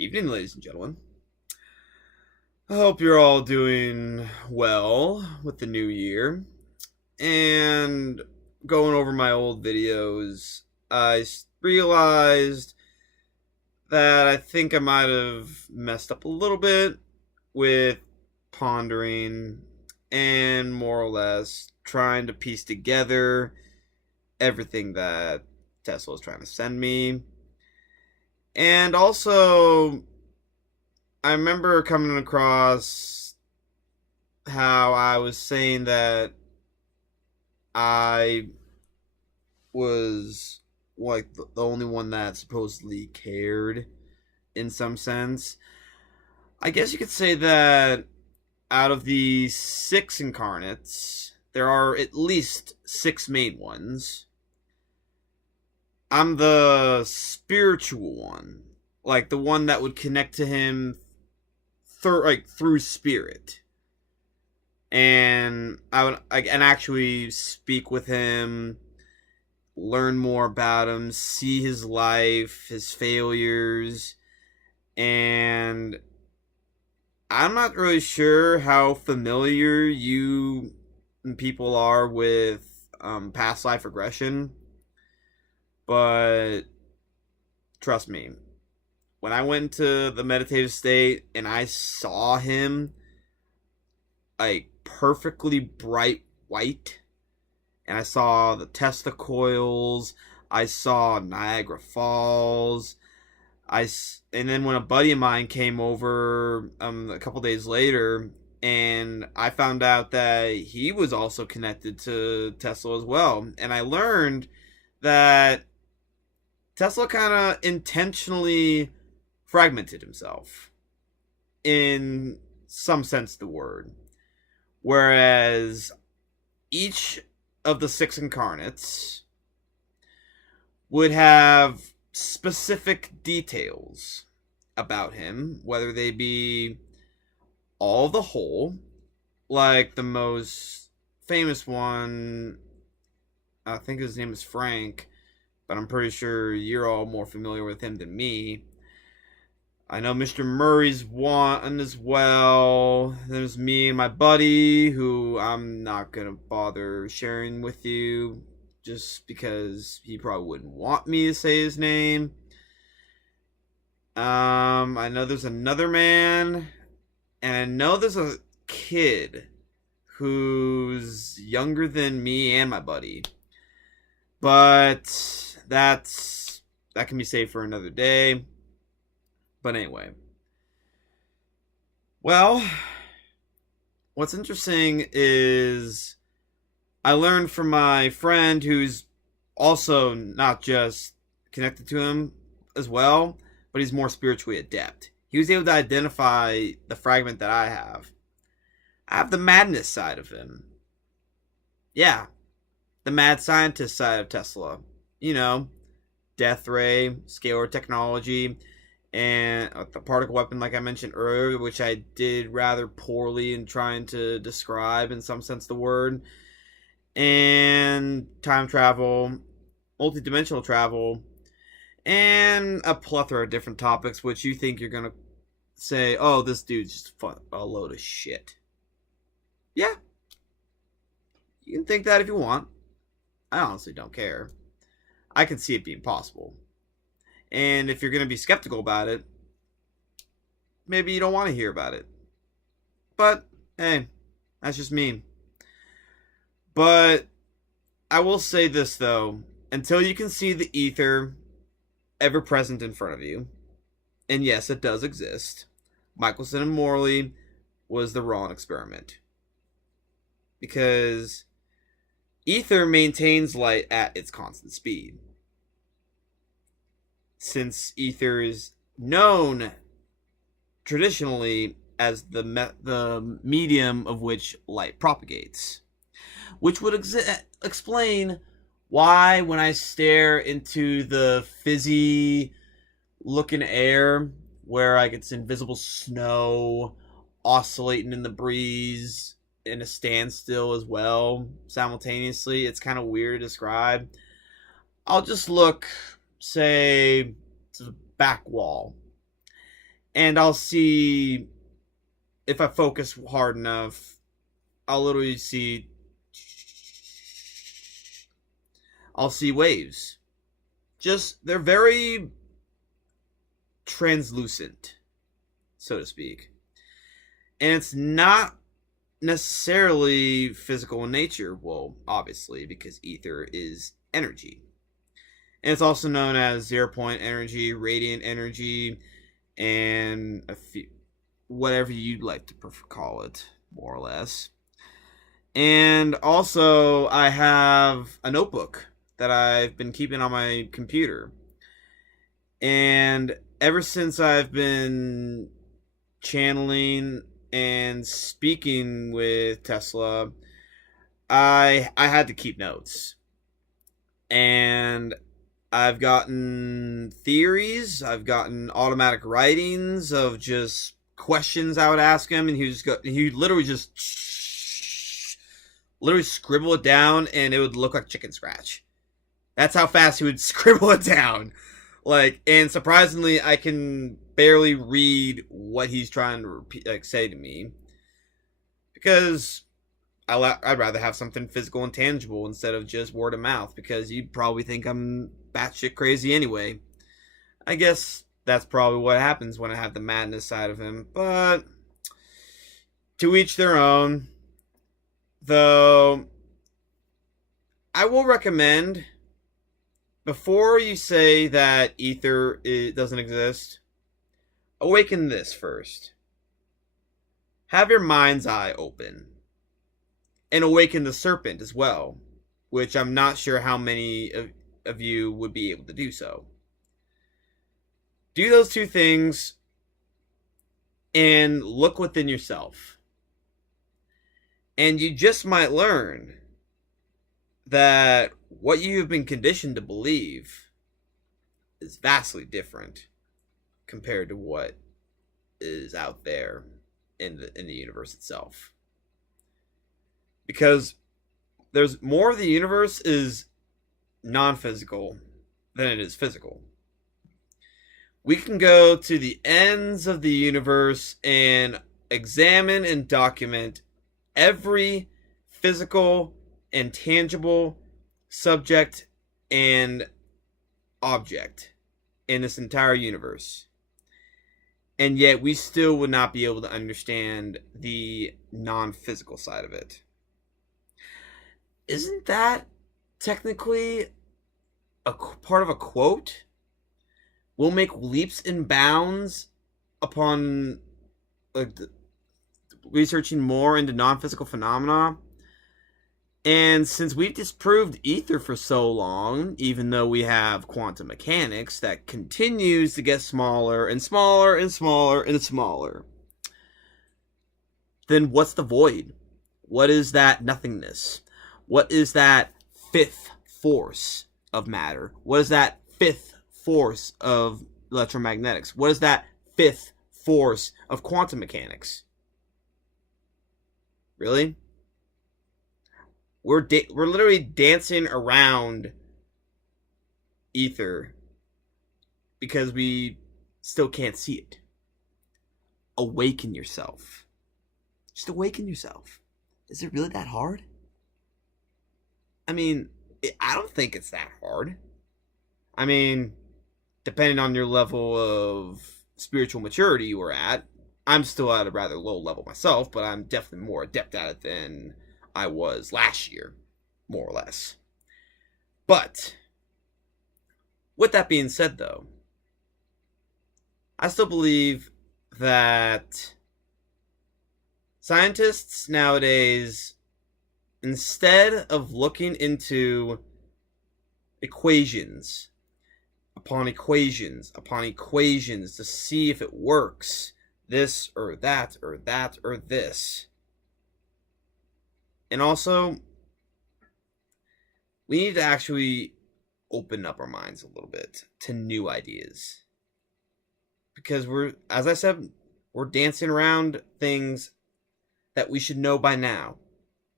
Evening, ladies and gentlemen. I hope you're all doing well with the new year. And going over my old videos, realized that I think I might have messed up a little bit with pondering and more or less trying to piece together everything that Tesla is trying to send me. And also, I remember coming across how I was saying that I was like the only one that supposedly cared in some sense. I guess you could say that out of the six incarnates, there are at least six main ones. I'm the spiritual one, like the one that would connect to him through spirit, and and actually speak with him, learn more about him, see his life, his failures, and I'm not really sure how familiar you people are with past life regression, but trust me, when I went to the meditative state and I saw him like perfectly bright white, and I saw the Tesla coils, I saw Niagara Falls, and then when a buddy of mine came over a couple days later, and I found out that he was also connected to Tesla as well, and I learned that Tesla kind of intentionally fragmented himself in some sense of the word. Whereas each of the six incarnates would have specific details about him, whether they be all the whole, like the most famous one, I think his name is Frank, but I'm pretty sure you're all more familiar with him than me. I know Mr. Murray's one as well. There's me and my buddy, who I'm not going to bother sharing with you, just because he probably wouldn't want me to say his name. I know there's another man, and I know there's a kid who's younger than me and my buddy. But that can be saved for another day. But anyway, well, what's interesting is I learned from my friend who's also not just connected to him as well, but he's more spiritually adept. He was able to identify the fragment that I have. I have the madness side of him. Yeah, the mad scientist side of Tesla. You know, death ray, scalar technology, and the particle weapon, like I mentioned earlier, which I did rather poorly in trying to describe in some sense the word, and time travel, multidimensional travel, and a plethora of different topics which you think you're gonna say, oh, this dude's just a load of shit. Yeah, you can think that if you want. I honestly don't care. I can see it being possible. And if you're going to be skeptical about it, maybe you don't want to hear about it. But, hey, that's just me. But I will say this, though. Until you can see the ether ever present in front of you, and yes, it does exist, Michelson and Morley was the wrong experiment. Because ether maintains light at its constant speed. Since ether is known traditionally as the medium of which light propagates, which would explain why when I stare into the fizzy looking air where like it's invisible snow oscillating in the breeze in a standstill as well simultaneously, it's kind of weird to describe. I'll just look, say, to the back wall, And I'll see, if I focus hard enough, I'll literally see, I'll see waves. Just, they're very translucent, so to speak. And it's not necessarily physical in nature. Well, obviously, because ether is energy. And it's also known as 0 point energy, radiant energy, and a few, whatever you'd like to call it, more or less. And also, I have a notebook that I've been keeping on my computer. And ever since I've been channeling and speaking with Tesla, I had to keep notes. And I've gotten theories, I've gotten automatic writings of just questions I would ask him, and he literally just literally scribble it down, and it would look like chicken scratch. That's how fast he would scribble it down. Like, and surprisingly, I can barely read what he's trying to repeat, like, say to me, because I'd rather have something physical and tangible instead of just word of mouth, because you'd probably think I'm batshit crazy anyway. I guess that's probably what happens when I have the madness side of him, but to each their own. Though, I will recommend, before you say that ether doesn't exist, awaken this first. Have your mind's eye open. And awaken the serpent as well, which I'm not sure how many of you would be able to do so. Do those two things and look within yourself. And you just might learn that what you have been conditioned to believe is vastly different compared to what is out there in the universe itself. Because there's more of the universe is non-physical than it is physical. We can go to the ends of the universe and examine and document every physical and tangible subject and object in this entire universe. And yet we still would not be able to understand the non-physical side of it. Isn't that technically a part of a quote? We'll make leaps and bounds upon researching more into non-physical phenomena. And since we've disproved ether for so long, even though we have quantum mechanics that continues to get smaller and smaller and smaller and smaller, then what's the void? What is that nothingness? What is that fifth force of matter? What is that fifth force of electromagnetics? What is that fifth force of quantum mechanics? Really? We're literally dancing around ether because we still can't see it. Awaken yourself. Just awaken yourself. Is it really that hard? I mean, I don't think it's that hard. I mean, depending on your level of spiritual maturity you were at, I'm still at a rather low level myself, but I'm definitely more adept at it than I was last year, more or less. But, with that being said, though, I still believe that scientists nowadays, instead of looking into equations upon equations upon equations to see if it works, this or that or that or this. And also, we need to actually open up our minds a little bit to new ideas. Because as I said, we're dancing around things that we should know by now.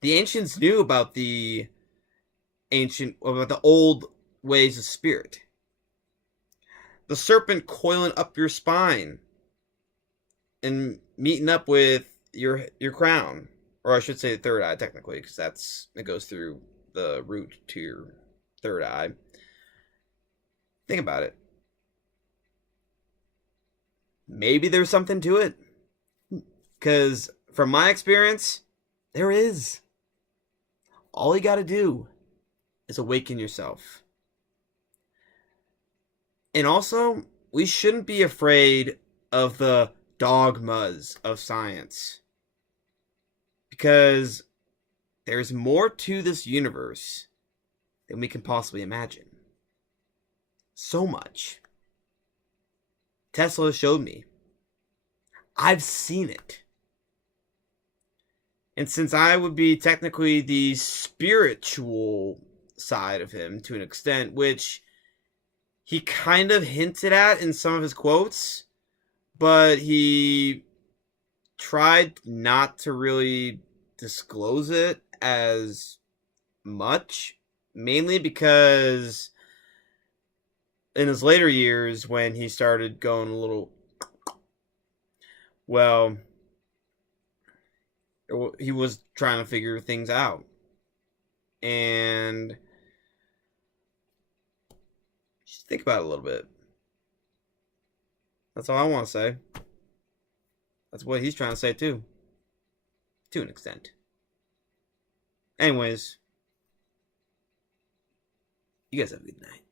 The ancients knew about the old ways of spirit. The serpent coiling up your spine and meeting up with your crown, or I should say the third eye technically, because it goes through the root to your third eye. Think about it. Maybe there's something to it, because from my experience, there is. All you got to do is awaken yourself. And also, we shouldn't be afraid of the dogmas of science, because there's more to this universe than we can possibly imagine. So much. Tesla showed me. I've seen it. And since I would be technically the spiritual side of him to an extent, which he kind of hinted at in some of his quotes, but he tried not to really disclose it as much, mainly because in his later years, when he started going a little, well, he was trying to figure things out. And just think about it a little bit. That's all I want to say. That's what he's trying to say too, to an extent. Anyways, you guys have a good night.